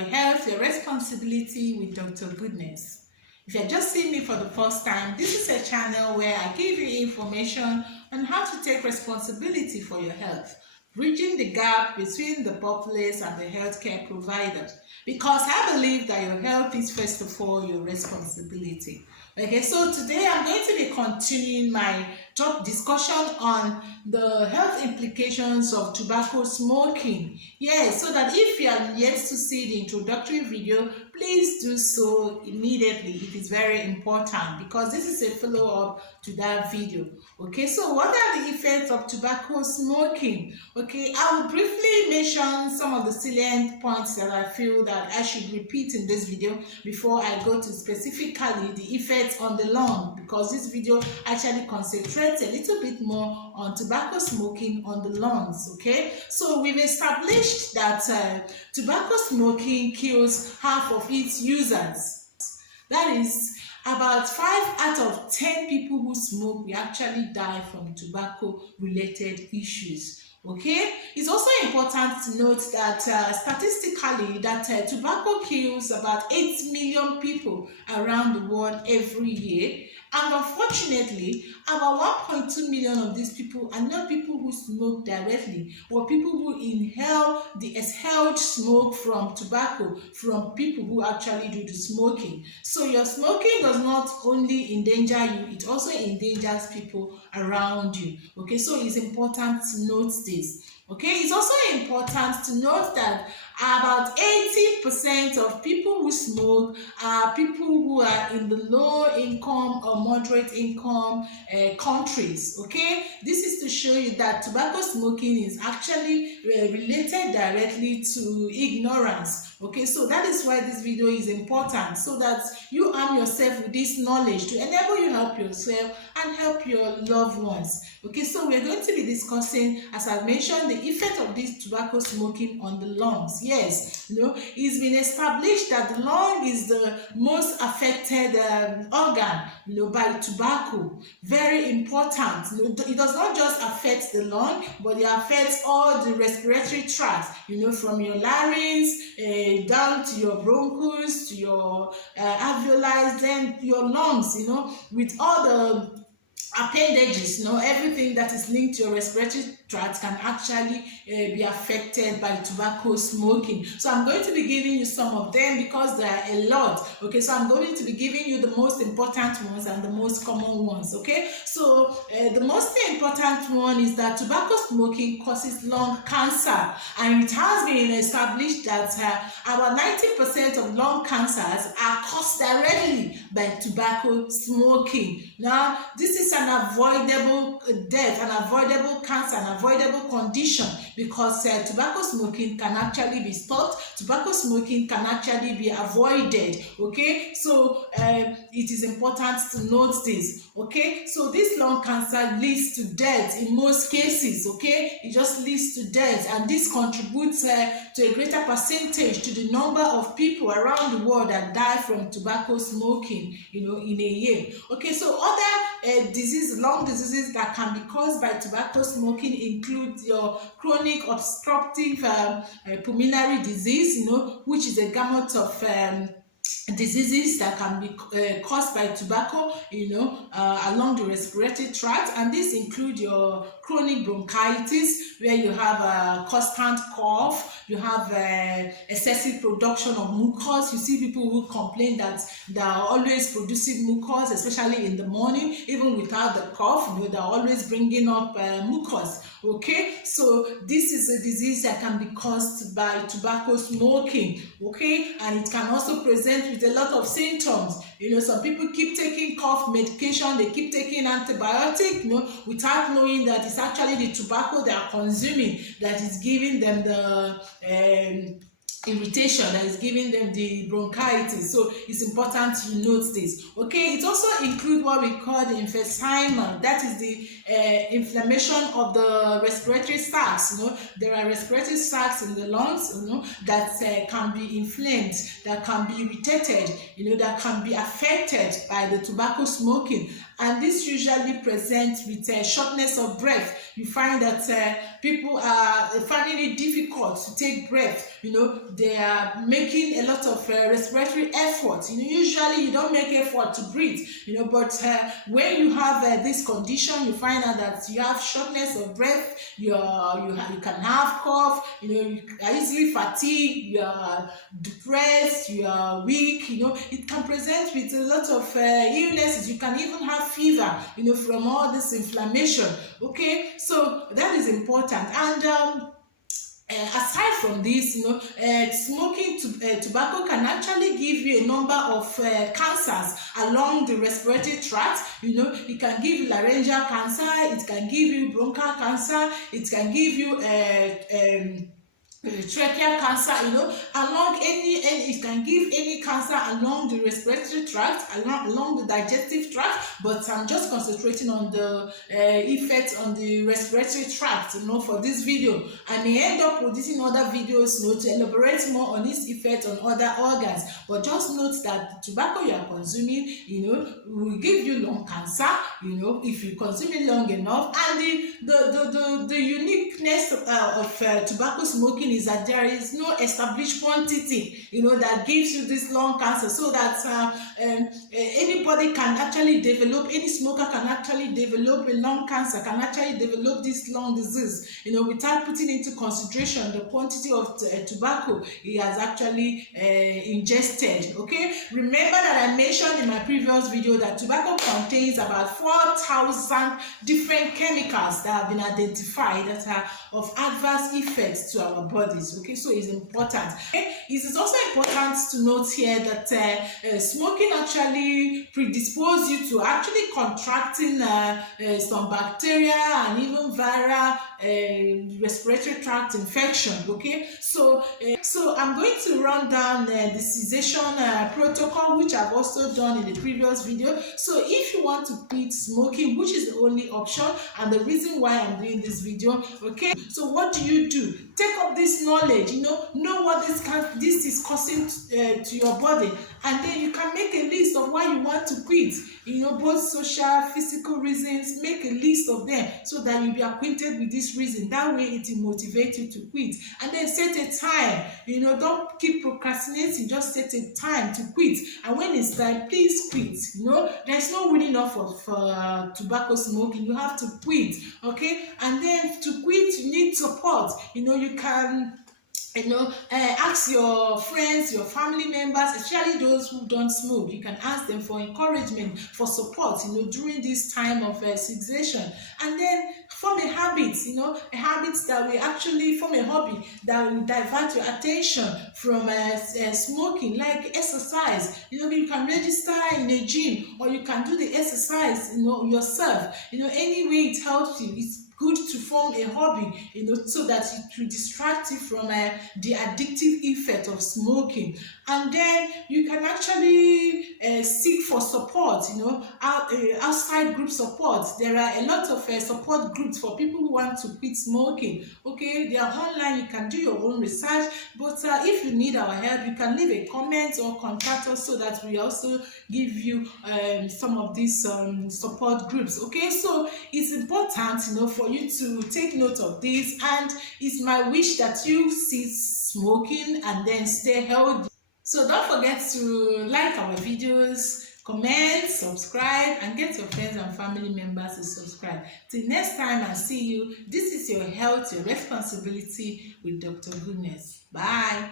your health, your responsibility with Dr. Goodness. If you're just seeing me for the first time, this is a channel where I give you information on how to take responsibility for your health, bridging the gap between the populace and the healthcare providers. Because I believe that your health is first of all your responsibility. Okay, so today I'm going to be continuing my top discussion on the health implications of tobacco smoking. Yes, so that if you are yet to see the introductory video, please do so immediately. It is very important because this is a follow-up to that video. Okay, so what are the effects of tobacco smoking? Okay, I will briefly mention some of the salient points that I feel that I should repeat in this video before I go to specifically the effects on the lung, because this video actually concentrates a little bit more on tobacco smoking on the lungs. Okay, so we've established that tobacco smoking kills half of its users. That is, about 5 out of 10 people who smoke will actually die from tobacco-related issues. Okay, it's also important to note that statistically that tobacco kills about 8 million people around the world every year, and unfortunately about 1.2 million of these people are not people who smoke directly, or people who inhale the exhaled smoke from tobacco from people who actually do the smoking. So your smoking does not only endanger you, it also endangers people around you. Okay, so it's important to note this. Okay, it's also important to note that about 80% of people who smoke are people who are in the low income or moderate income countries. Okay, this is to show you that tobacco smoking is actually related directly to ignorance. Okay, so that is why this video is important, so that you arm yourself with this knowledge to enable you help yourself and help your loved ones. Okay, so we're going to be discussing, as I mentioned, the effect of this tobacco smoking on the lungs. Yes, it's been established that the lung is the most affected organ, by tobacco. Very important. It does not just affect the lung, but it affects all the respiratory tracts, from your larynx down to your bronchus, to your alveoli, then your lungs, with all the appendages, everything that is linked to your respiratory tract can actually be affected by tobacco smoking. So I'm going to be giving you some of them because there are a lot. Okay, so I'm going to be giving you the most important ones and the most common ones. Okay, so the most important one is that tobacco smoking causes lung cancer, and it has been established that about 90% of lung cancers are caused directly by tobacco smoking. Now, this is an avoidable death, an avoidable cancer, an avoidable condition, because tobacco smoking can actually be stopped. Tobacco smoking can actually be avoided. Okay, so it is important to note this. Okay, so this lung cancer leads to death in most cases. Okay, it just leads to death, and this contributes to a greater percentage to the number of people around the world that die from tobacco smoking, in a year. Okay, so other lung diseases that can be caused by tobacco smoking include your chronic obstructive pulmonary disease, which is a gamut of diseases that can be caused by tobacco, along the respiratory tract, and this include your chronic bronchitis, where you have a constant cough, you have excessive production of mucus. You see people who complain that they are always producing mucus, especially in the morning, even without the cough, they're always bringing up mucus. Okay, so this is a disease that can be caused by tobacco smoking. Okay, and it can also present with a lot of symptoms. Some people keep taking cough medication, they keep taking antibiotic, without knowing that it's actually the tobacco they are consuming that is giving them the irritation, that is giving them the bronchitis. So it's important to note this. Okay, it also includes what we call the emphysema. That is the inflammation of the respiratory sacs. There are respiratory sacs in the lungs, that can be inflamed, that can be irritated, that can be affected by the tobacco smoking. and this usually presents with shortness of breath. You find that people are finding it difficult to take breath. They are making a lot of respiratory effort. Usually you don't make effort to breathe, but when you have this condition, you find out that you have shortness of breath, you can have cough, you are easily fatigued, you are depressed, you are weak. It can present with a lot of illnesses. You can even have fever, from all this inflammation. Okay, so that is important. And aside from this, smoking tobacco can actually give you a number of cancers along the respiratory tract. It can give you laryngeal cancer, it can give you bronchial cancer, it can give you tracheal cancer, along it can give any cancer along the respiratory tract, along the digestive tract, but I'm just concentrating on the effects on the respiratory tract, for this video. I may end up producing other videos, to elaborate more on this effect on other organs, but just note that the tobacco you are consuming, will give you lung cancer, if you consume it long enough. And the uniqueness of tobacco smoking is that there is no established quantity, that gives you this lung cancer, so that anybody can actually develop, any smoker can actually develop a lung cancer, can actually develop this lung disease, without putting into consideration the quantity of tobacco he has actually ingested. Okay, remember that I mentioned in my previous video that tobacco contains about 4,000 different chemicals that have been identified that are of adverse effects to our bodies. Okay, so it's important. Okay? It is also important to note here that smoking actually predisposes you to actually contracting some bacteria and even viral respiratory tract infection. Okay, so I'm going to run down the cessation protocol, which I've also done in the previous video. So if you want to quit smoking, which is the only option and the reason why I'm doing this video, okay, so what do? Take up this knowledge, know what this is causing to your body, and then you can make a list of why you want to quit, both social, physical reasons. Make a list of them so that you'll be acquainted with this reason. That way it will motivate you to quit. And then set a time, don't keep procrastinating, just set a time to quit. And when it's time, please quit. There's no winning off of tobacco smoking. You have to quit. Okay, and then to quit you need support. You can ask your friends, your family members, especially those who don't smoke. You can ask them for encouragement, for support, during this time of cessation. And then form a habit, a habit that will actually form a hobby that will divert your attention from smoking, like exercise. You can register in a gym, or you can do the exercise, yourself. Any way it helps you. It's good to form a hobby, so that it will distract you from the addictive effect of smoking. And then you can actually seek for support, outside group support. There are a lot of support groups for people who want to quit smoking. Okay, they are online. You can do your own research, but if you need our help, you can leave a comment or contact us so that we also give you some of these support groups. Okay, so it's important, for you to take note of this, and it's my wish that you cease smoking and then stay healthy. So don't forget to like our videos, comment, subscribe, and get your friends and family members to subscribe. Till next time, and see you. This is your health, your responsibility with Dr. Goodness. Bye.